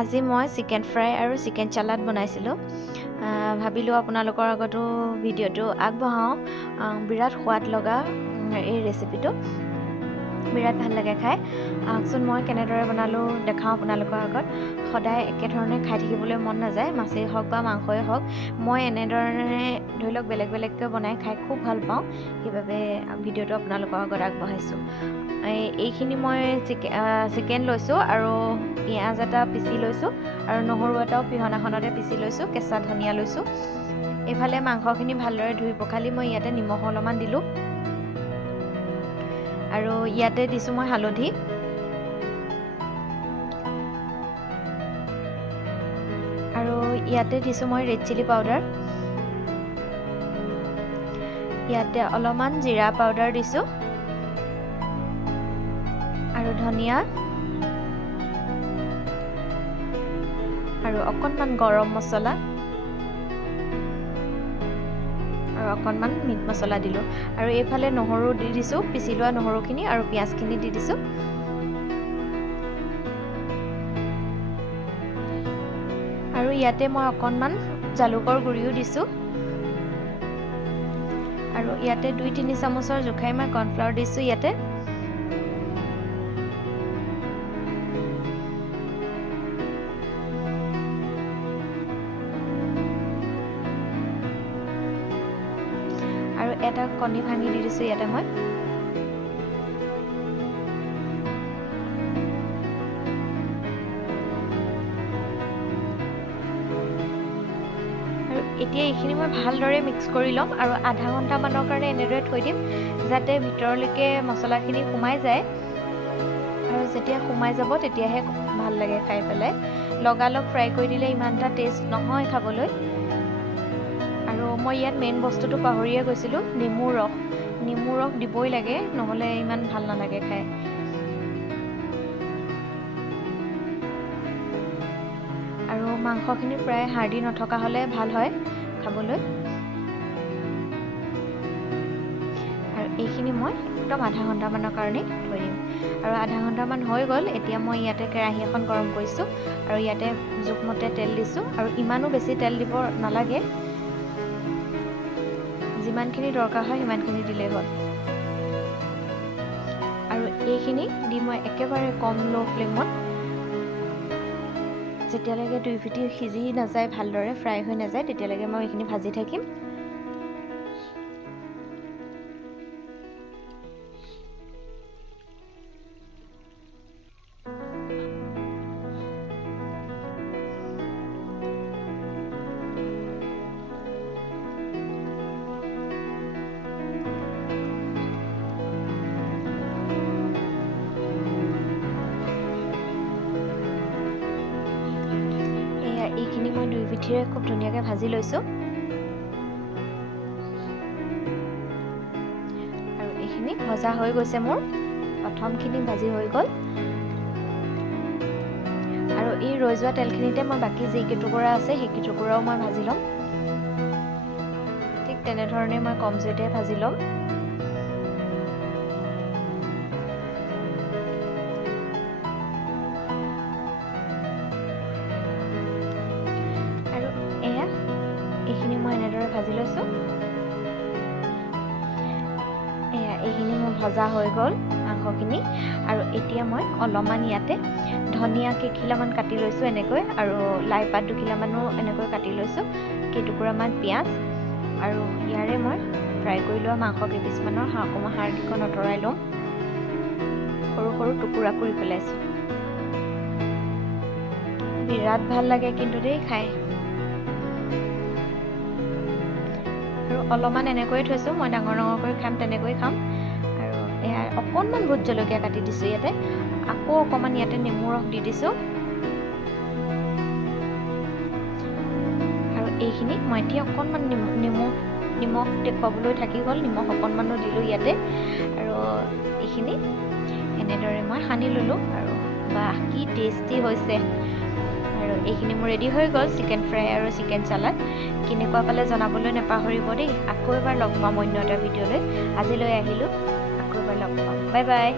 আজি মই chicken fry আৰু চিকেন চালাড বনাইছিলোঁ। ভাবিলোঁ আপোনালোকৰ আগতো ভিডিঅ'টো আগবঢ়াওঁ। বিৰাট সোৱাদ লগা এই ৰেচিপিটো, বিৰাট ভাল লাগে খাই। আহকচোন মই কেনেদৰে বনালোঁ দেখাওঁ আপোনালোকৰ আগত। সদায় একেধৰণে খাই থাকিবলৈ মন নাযায়, মাছেই হওক বা মাংসই হওক। মই এনেধৰণে ধৰি লওক বেলেগ বেলেগকৈ বনাই খাই খুব ভাল পাওঁ, সেইবাবে ভিডিঅ'টো আপোনালোকৰ আগত আগবঢ়াইছোঁ। এইখিনি মই চিকেন লৈছোঁ আৰু পিঁয়াজ এটা পিচি লৈছোঁ আৰু নহৰু এটাও পিহনাখনতে পিচি লৈছোঁ, কেঁচা ধনিয়া লৈছোঁ। এইফালে মাংসখিনি ভালদৰে ধুই পখালি মই ইয়াতে নিমখ অলপমান দিলোঁ আৰু ইয়াতে দিছোঁ মই হালধি আৰু ইয়াতে দিছোঁ মই ৰেড চিলি পাউডাৰ, ইয়াতে অলপমান জিৰা পাউডাৰ দিছোঁ আৰু ধনিয়া আৰু অকণমান গৰম মছলা আৰু অকণমান মিট মছলা দিলোঁ আৰু এইফালে নহৰু দি দিছোঁ, পিচি লোৱা নহৰুখিনি আৰু পিঁয়াজখিনি দি দিছোঁ। আৰু ইয়াতে মই অকণমান জালুকৰ গুড়িও দিছোঁ আৰু ইয়াতে 2-3 চামুচৰ জোখাই মই কৰ্ণফ্লাৱাৰ দিছোঁ ইয়াতে। আৰু এটা কণী ভাঙি দি দিছোঁ ইয়াতে মই। আৰু এতিয়া এইখিনি মই ভালদৰে মিক্স কৰি ল'ম আৰু আধা ঘণ্টামানৰ কাৰণে এনেদৰে থৈ দিম, যাতে ভিতৰলৈকে মছলাখিনি সোমাই যায়। আৰু যেতিয়া সোমাই যাব তেতিয়াহে ভাল লাগে খাই পেলাই। লগালগ ফ্ৰাই কৰি দিলে ইমান এটা টেষ্ট নহয় খাবলৈ। আৰু মই ইয়াত মেইন বস্তুটো পাহৰিয়ে গৈছিলোঁ, নেমু ৰস দিবই লাগে, নহ'লে ইমান ভাল নালাগে খাই। আৰু মাংসখিনি প্ৰায় হাৰ্ডি নথকা হ'লে ভাল হয় খাবলৈ। আৰু এইখিনি মই একদম আধা ঘণ্টামানৰ কাৰণে থৈ দিম। আৰু আধা ঘণ্টামান হৈ গ'ল, এতিয়া মই ইয়াতে কেৰাহী এখন গৰম কৰিছোঁ আৰু ইয়াতে জোখমতে তেল দিছোঁ। আৰু ইমানো বেছি তেল দিব নালাগে, যিমানখিনি দৰকাৰ হয় সিমানখিনি দিলেই হ'ল। আৰু এইখিনি দি মই একেবাৰে কম ল' ফ্লেমত, যেতিয়ালৈকে দুই পিঠি সিজি নাযায়, ভালদৰে ফ্ৰাই হৈ নাযায়, তেতিয়ালৈকে মই এইখিনি ভাজি থাকিম। এইখিনি মই দুই পিঠিৰে খুব ধুনীয়াকৈ ভাজি লৈছোঁ আৰু এইখিনি ভজা হৈ গৈছে, মোৰ প্ৰথমখিনি ভাজি হৈ গ'ল। আৰু এই ৰৈ যোৱা তেলখিনিতে মই বাকী যি কেইটুকুৰা আছে সেই কেইটুকুৰাও মই ভাজি ল'ম। ঠিক তেনেধৰণে মই কম জুইতে ভাজি ল'ম। এইখিনি মই এনেদৰে ভাজি লৈছোঁ। এইখিনি মোৰ ভজা হৈ গ'ল মাংসখিনি। আৰু এতিয়া মই অলপমান ইয়াতে ধনিয়া কেইখিলামান কাটি লৈছোঁ এনেকৈ, আৰু লাই পাত 2 কিলামানো এনেকৈ কাটি লৈছোঁ, কেইটুকুৰামান পিঁয়াজ আৰু ইয়াৰে মই ফ্ৰাই কৰি লোৱা মাংস কেইপিচমানৰ অকণমান হাড়দিখন আঁতৰাই ল'ম, সৰু সৰু টুকুৰা কৰি পেলাইছোঁ। বিৰাট ভাল লাগে কিন্তু দেই খাই। আৰু অলপমান এনেকৈয়ে থৈছোঁ, মই ডাঙৰ কৰি খাম তেনেকৈ খাম। আৰু এয়া অকণমান ভোট জলকীয়া কাটি দিছোঁ ইয়াতে, আকৌ অকণমান ইয়াতে নেমু ৰস দি দিছোঁ। আৰু এইখিনি মই এতিয়া অকণমান নিমখ দেখুৱাবলৈ থাকি গ'ল, নিমখ অকণমানো দিলোঁ ইয়াতে। আৰু এইখিনি এনেদৰে মই সানি ল'লোঁ আৰু বাহ কি টেষ্টি হৈছে। আৰু এইখিনি মোৰ ৰেডি হৈ গ'ল, চিকেন ফ্ৰাই আৰু চিকেন চালাড। কেনেকুৱা পালে জনাবলৈ নাপাহৰিব দেই। আকৌ এবাৰ লগ পাম অন্য এটা ভিডিঅ'লৈ। আজিলৈ আহিলোঁ, আকৌ এবাৰ লগ পাম। Bye bye.